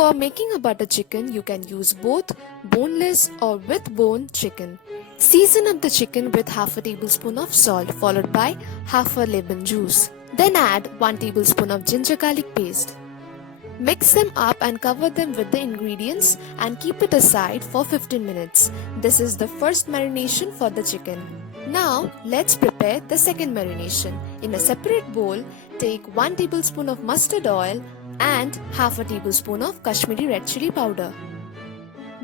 For making a butter chicken, you can use both boneless or with bone chicken. Season up the chicken with half a tablespoon of salt followed by half a lemon juice. Then add 1 tablespoon of ginger garlic paste. Mix them up and cover them with the ingredients and keep it aside for 15 minutes. This is the first marination for the chicken. Now let's prepare the second marination. In a separate bowl, take 1 tablespoon of mustard oil and half a tablespoon of Kashmiri red chili powder.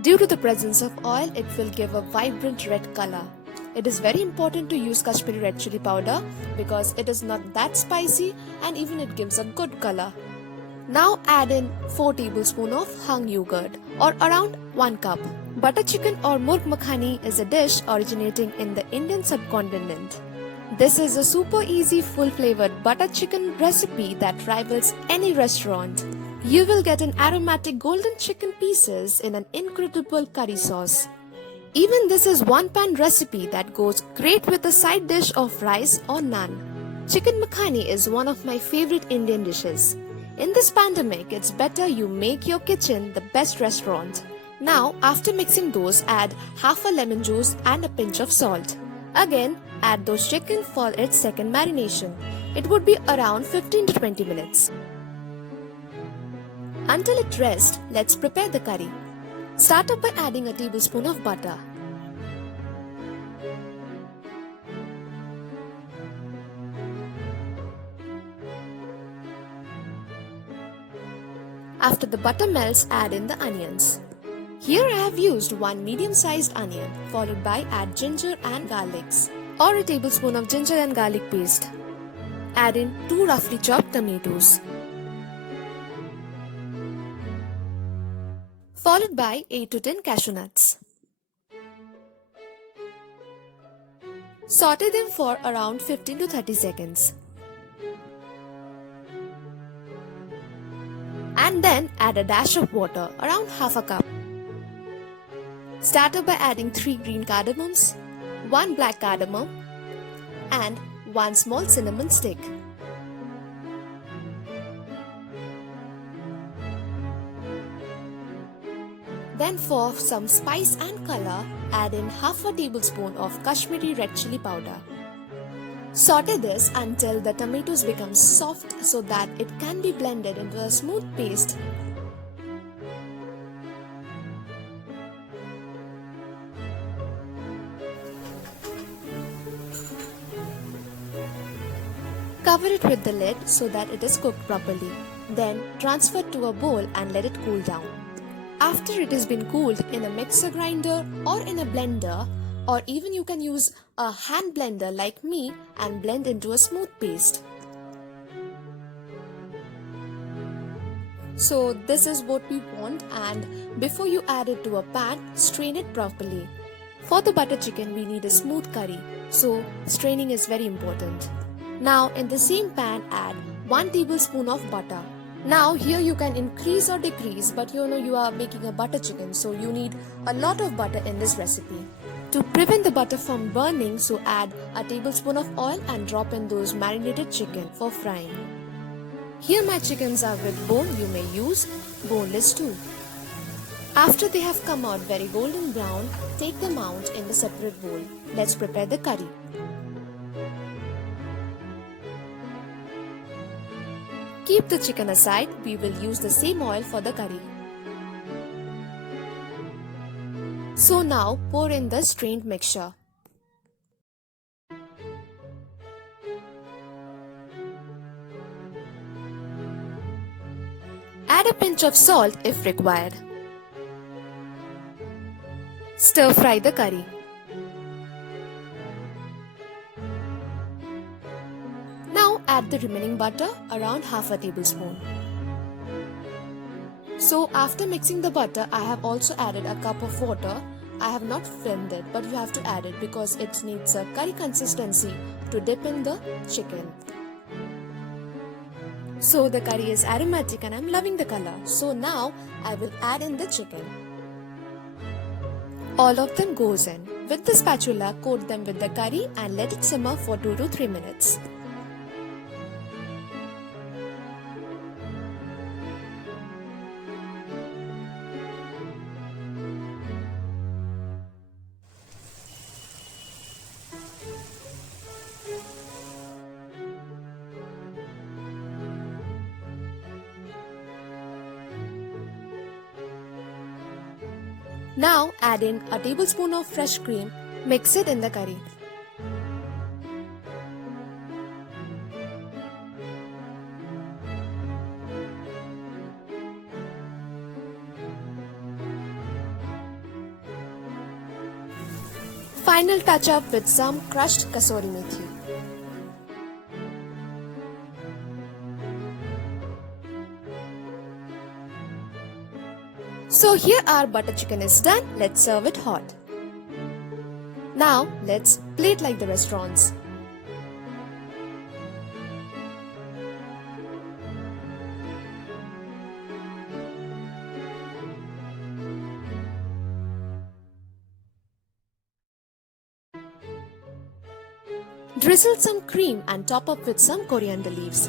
Due to the presence of oil, it will give a vibrant red color. It is very important to use Kashmiri red chili powder because it is not that spicy and even it gives a good color. Now add in 4 tablespoons of hung yogurt or around 1 cup. Butter chicken or murg makhani is a dish originating in the Indian subcontinent. This is a super easy full flavored butter chicken recipe that rivals any restaurant. You will get an aromatic golden chicken pieces in an incredible curry sauce. Even this is one pan recipe that goes great with a side dish of rice or naan. Chicken makhani is one of my favorite Indian dishes. In this pandemic, it's better you make your kitchen the best restaurant. Now, after mixing those, add half a lemon juice and a pinch of salt. Again, add those chicken for its second marination. It would be around 15 to 20 minutes. Until it rests, let's prepare the curry. Start up by adding a tablespoon of butter. After the butter melts, add in the onions. Here I have used 1 medium-sized onion, followed by add ginger and garlics, or a tablespoon of ginger and garlic paste. Add in 2 roughly chopped tomatoes, followed by 8 to 10 cashew nuts. Saute them for around 15 to 30 seconds. And then add a dash of water, around half a cup. Start up by adding 3 green cardamoms, 1 black cardamom and 1 small cinnamon stick. Then for some spice and color, add in half a tablespoon of Kashmiri red chili powder. Saute this until the tomatoes become soft so that it can be blended into a smooth paste. Cover it with the lid so that it is cooked properly. Then transfer it to a bowl and let it cool down. After it has been cooled, in a mixer grinder or in a blender, or even you can use a hand blender like me and blend into a smooth paste. So this is what we want, and before you add it to a pan, strain it properly. For the butter chicken we need a smooth curry, so straining is very important. Now in the same pan add 1 tablespoon of butter. Now here you can increase or decrease, but you are making a butter chicken, so you need a lot of butter in this recipe. To prevent the butter from burning, so add a tablespoon of oil and drop in those marinated chicken for frying. Here my chickens are with bone, you may use boneless too. After they have come out very golden brown, take them out in the separate bowl. Let's prepare the curry. Keep the chicken aside, we will use the same oil for the curry. So now pour in the strained mixture. Add a pinch of salt if required. Stir fry the curry. Now add the remaining butter, around half a tablespoon. So after mixing the butter, I have also added a cup of water. I have not filmed it, but you have to add it because it needs a curry consistency to dip in the chicken. So the curry is aromatic and I'm loving the color. So now I will add in the chicken. All of them goes in. With the spatula, coat them with the curry and let it simmer for 2 to 3 minutes. Now add in a tablespoon of fresh cream. Mix it in the curry. Final touch up with some crushed kasuri methi. So here our butter chicken is done. Let's serve it hot. Now let's plate like the restaurants. Drizzle some cream and top up with some coriander leaves.